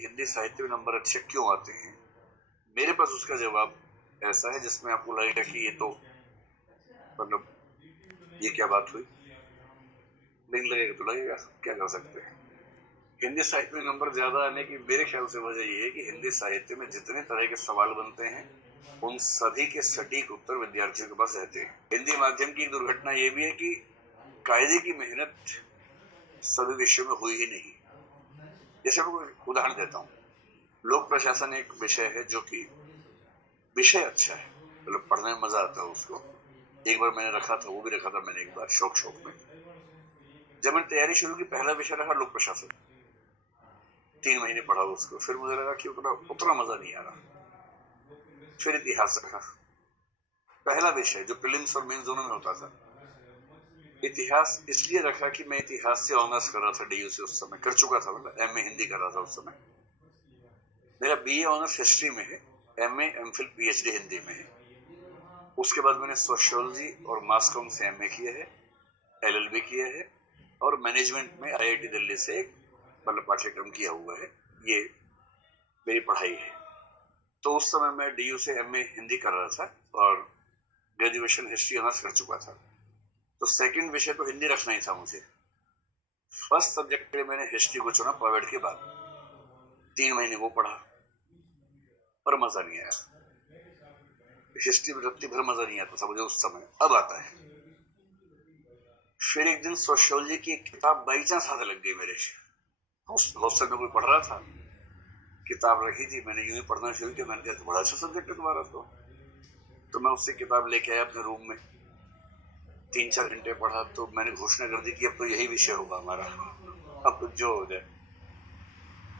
कि हिंदी साहित्य में नंबर अच्छे क्यों आते हैं। मेरे पास उसका जवाब ऐसा है जिसमें आपको लगेगा कि ये तो मतलब ये क्या बात हुई, नहीं लगेगा तो लगेगा, क्या कर सकते हैं। हिंदी साहित्य में नंबर ज्यादा आने की मेरे ख्याल से वजह ये है कि हिंदी साहित्य में जितने तरह के सवाल बनते हैं उन सभी के सटीक उत्तर विद्यार्थियों के पास रहते हैं। हिंदी माध्यम की दुर्घटना ये भी है कि कायदे की मेहनत सभी विषयों में हुई ही नहीं। जैसे मैं उदाहरण देता हूँ, लोक प्रशासन एक विषय है जो कि विषय अच्छा है, मतलब पढ़ने में मजा आता है उसको। एक बार मैंने रखा था, वो भी रखा था मैंने एक बार शौक में। जब मैंने तैयारी शुरू की, पहला विषय रखा लोक प्रशासन। 3 महीने पढ़ा उसको, फिर मुझे लगा कि उतना मजा नहीं आ रहा। फिर इतिहास रखा, पहला विषय जो प्रीलिम्स और मेंस दोनों में होता था। इतिहास इसलिए रखा कि मैं इतिहास से ऑनर्स कर रहा था डीयू से, उस समय कर चुका था, मतलब एमए हिंदी कर रहा था उस समय। मेरा बीए ऑनर्स हिस्ट्री में है, एमए एमफिल पीएचडी हिंदी में है। उसके बाद मैंने सोशियोलॉजी और मास कॉम से एमए किया है, एलएलबी किया है, और मैनेजमेंट में आईआईटी दिल्ली से एक मतलब पाठ्यक्रम किया हुआ है। ये मेरी पढ़ाई है। तो उस समय मैं डीयू से एमए हिंदी कर रहा था और ग्रेजुएशन हिस्ट्री ऑनर्स कर चुका था। तो सेकंड विषय तो हिंदी रखना ही था मुझे। फर्स्ट सब्जेक्ट के लिए मैंने हिस्ट्री को चुना पॉवर्ड के बाद। 3 महीने वो पढ़ा पर मजा नहीं आया। हिस्ट्री में रत्ती भर मजा नहीं आता था मुझे उस समय, अब आता है। फिर एक दिन सोशियोलॉजी की एक किताब बाई चांस हाथ लग गई मेरे। हॉस्टल में कोई पढ़ रहा था, किताब रखी थी, मैंने यूं ही पढ़ना शुरू किया। मैंने कहा बड़ा अच्छा सब्जेक्ट है तुम्हारा। तो मैं उससे किताब लेके आया अपने रूम में, 3-4 घंटे पढ़ा। तो मैंने घोषणा कर दी कि अब तो यही विषय होगा हमारा, अब तो जो हो जाए।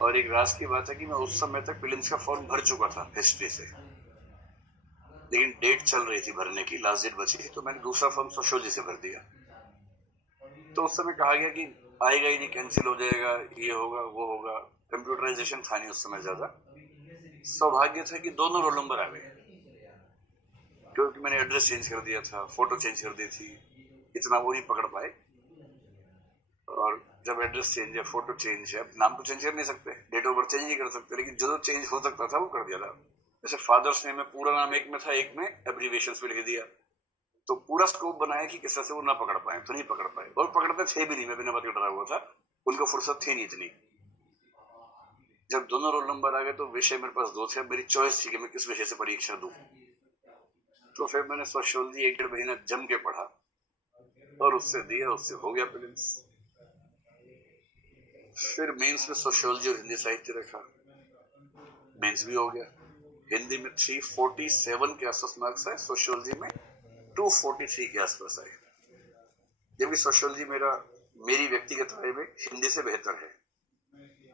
और एक राज की बात है कि मैं उस समय तक प्रीलिम्स का फॉर्म भर चुका था हिस्ट्री से, लेकिन डेट चल रही थी भरने की, लास्ट डेट बची थी। तो मैंने दूसरा फॉर्म सोशियोलॉजी से भर दिया। तो उस समय कहा गया कि आएगा ही नहीं, कैंसिल हो जाएगा, ये होगा वो होगा। कंप्यूटराइजेशन था नहीं उस समय ज्यादा। सौभाग्य था कि दोनों रोल नंबर आ गए, क्योंकि मैंने एड्रेस चेंज कर दिया था, फोटो चेंज कर दी थी, इतना वो नहीं पकड़ पाए। और जब एड्रेस चेंज है, फोटो चेंज है, नाम तो चेंज कर नहीं सकते, डेट ऑफ बर्थ चेंज नहीं कर सकते, लेकिन जो चेंज हो सकता था वो कर दिया था। जैसे फादर्स नेम में पूरा नाम एक में था, एक में एब्रीविएशन में लिख दिया। तो पूरा स्कोप बनाया कि किस तरह से वो ना पकड़ पाए, तो नहीं पकड़ पाए। और पकड़ते थे भी नहीं, मैं बिना बात के डरा हुआ था, उनको फुर्सत थी नहीं इतनी। जब दोनों रोल नंबर आ गए तो विषय मेरे पास दो थे, मेरी चॉइस थी कि मैं किस विषय से परीक्षा दूं। तो फिर मैंने सोशियोलॉजी 1-1.5 महीना जम के पढ़ा और उससे दिया, उससे हो गया प्रीलिम्स। फिर मेंस में सोशियोलॉजी और हिंदी साहित्य रखा, मेंस भी हो गया। हिंदी में 347 के आसपास मार्क्स आए, सोशियोलॉजी में 243 के आसपास आए। जबकि सोशियोलॉजी मेरी व्यक्तिगत राय में हिंदी से बेहतर है।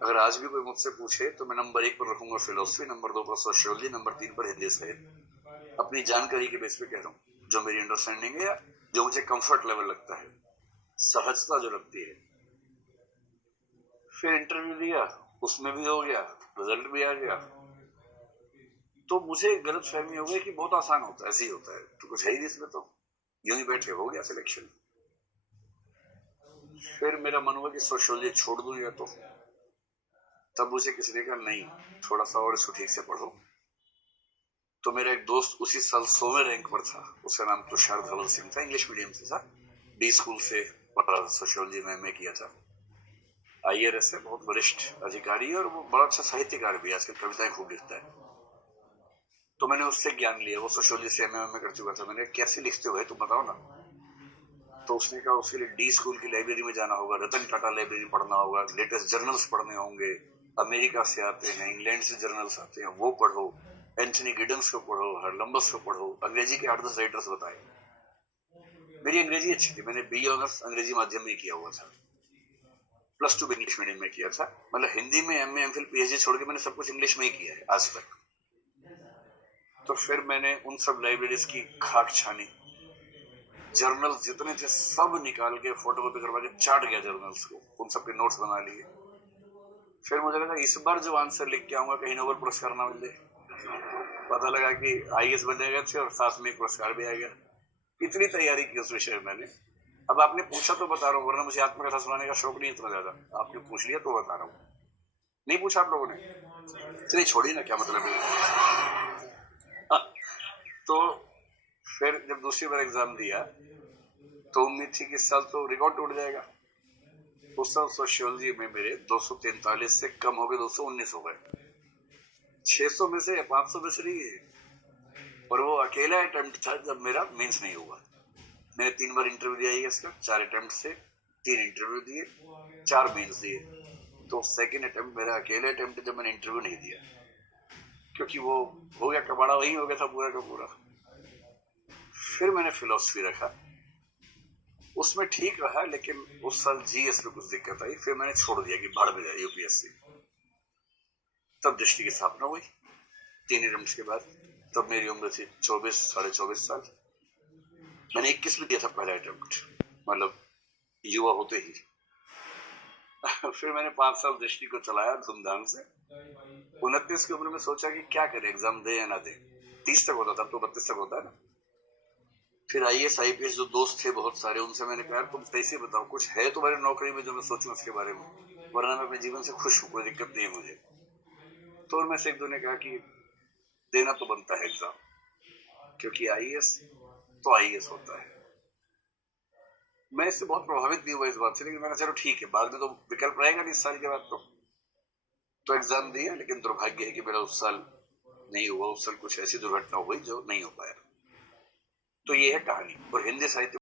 अगर आज भी कोई मुझसे पूछे तो मैं नंबर 1 पर रखूंगा फिलोसफी, नंबर 2 पर सोशियोलॉजी, नंबर 3 पर हिंदी साहित्य। अपनी जानकारी के बेस पे कह रहा हूँ, जो मेरी अंडरस्टैंडिंग है या जो मुझे कंफर्ट लेवल लगता है, सहजता जो लगती है। फिर इंटरव्यू दिया, उसमें भी हो गया, रिजल्ट भी आ गया। तो मुझे गलत फहमी हो गई कि बहुत आसान होता है, ऐसे ही होता है, तो कुछ है ही नहीं इसमें, तो यूं ही बैठे हो गया सिलेक्शन। फिर मेरा मन हुआ कि सोशियोलॉजी छोड़ दूं या तो। तब मुझे किसी ने कहा नहीं, थोड़ा सा और इसको ठीक से पढ़ो। तो मेरा एक दोस्त उसी साल 100वें रैंक पर था, उसका नाम तुषार धवल सिंह था, इंग्लिश मीडियम से था, डी स्कूल से पढ़ रहा था, सोशियोलॉजी में एमए किया था। आईआरएस है, बहुत वरिष्ठ अधिकारी है, और वो बड़ा अच्छा साहित्यकार भी है, आजकल कविताएं खूब लिखता है। तो मैंने उससे ज्ञान लिया, वो सोशियोलॉजी से एमए कर चुका था। मैंने कैसे लिखते हो भाई, तुम बताओ ना। तो उसने कहा उसके लिए डी स्कूल की लाइब्रेरी में जाना होगा, रतन टाटा लाइब्रेरी पढ़ना होगा, लेटेस्ट जर्नल्स पढ़ने होंगे, अमेरिका से आते हैं, इंग्लैंड से जर्नल्स आते हैं, वो पढ़ो, एंथनी गिडन्स को पढ़ो, हरलंबस को पढ़ो, अंग्रेजी के 8-10 राइटर्स बताए। मेरी अंग्रेजी अच्छी थी, मैंने बी ऑनर्स अंग्रेजी माध्यम में किया हुआ था, +2 इंग्लिश मीडियम में किया था। मतलब हिंदी में एमए एमफिल पीएचडी छोड़ के मैंने सब कुछ इंग्लिश में ही किया है आज तक। तो फिर मैंने उन सब लाइब्रेरीज की खाक छानी, जर्नल्स जितने थे सब निकाल के फोटोकॉपी करवा के चाट गया जर्नल्स को, उन सब के नोट्स बना लिए। फिर मुझे लगा इस बार जो आंसर लिख के आऊंगा कहीं नोबेल पुरस्कार ना मिल जाए। पता लगा कि आईएएस बनने गए थे और साथ में एक पुरस्कार भी आ गया। इतनी तैयारी की उस विषय में मैंने। अब आपने पूछा तो बता रहा हूँ, वरना मुझे आत्मकथा सुनाने का शौक नहीं इतना ज्यादा। आपने पूछ लिया तो बता रहा हूँ। नहीं पूछा आप लोगों ने? चलिए छोड़िए ना, क्या मतलब है। तो फिर जब दूसरी बार एग्जाम दिया तो उम्मीद थी कि इस साल तो रिकॉर्ड टूट जाएगा। उस साल सोशियोलॉजी में मेरे 243 से कम हो गए, 219 हो गए। 600 में से 500 में से नहीं है। और वो अकेला अटेम्प्ट था जब मेरा मेंस नहीं हुआ। मैंने 3 बार इंटरव्यू दिया इसका, 4 अटेम्प्ट से 3 इंटरव्यू दिए, 4 मेंस दिए। तो सेकंड अटेम्प्ट मेरा अकेले अटेम्प्ट जब मैंने इंटरव्यू नहीं दिया, क्योंकि वो हो गया, कबाड़ा वही हो गया था पूरा का पूरा। फिर मैंने फिलोसफी रखा, उसमें ठीक रहा, लेकिन उस साल जीएस में कुछ दिक्कत आई। फिर मैंने छोड़ दिया कि भाड़ में जाए यूपीएससी। तब दृष्टि की स्थापना हुई 3 अटेम्प्ट के बाद। तब मेरी उम्र थी 24, साढ़े 24 साल। मैंने 21 में दिया था पहला अटेम्प्ट, मतलब युवा होते ही। फिर मैंने 5 साल दृष्टि को चलाया धूमधाम से। 29 की उम्र में सोचा कि क्या करें, एग्जाम दे या ना दे। 30 तक होता था, तो 32 तक होता है ना। फिर आईएएस आईपीएस जो दोस्त थे बहुत सारे, उनसे मैंने कहा तुम कैसे बताओ, कुछ है तुम्हारी नौकरी में जो मैं सोचूं उसके बारे में, वरना मैं अपने जीवन से खुश हूं, कोई दिक्कत नहीं है मुझे। तो उनमें से एक दो ने कहा कि देना तो बनता है एग्जाम, क्योंकि आईएएस तो आईएएस होता है। मैं इससे बहुत प्रभावित भी हुआ इस बात से, लेकिन मैंने चलो ठीक है, बाद में तो विकल्प रहेगा नहीं इस साल के बाद। तो एग्जाम दिया, लेकिन दुर्भाग्य है कि मेरा उस साल नहीं हुआ। उस साल कुछ ऐसी दुर्घटना हुई जो नहीं हो पाया। तो ये है कहानी। और हिंदी साहित्य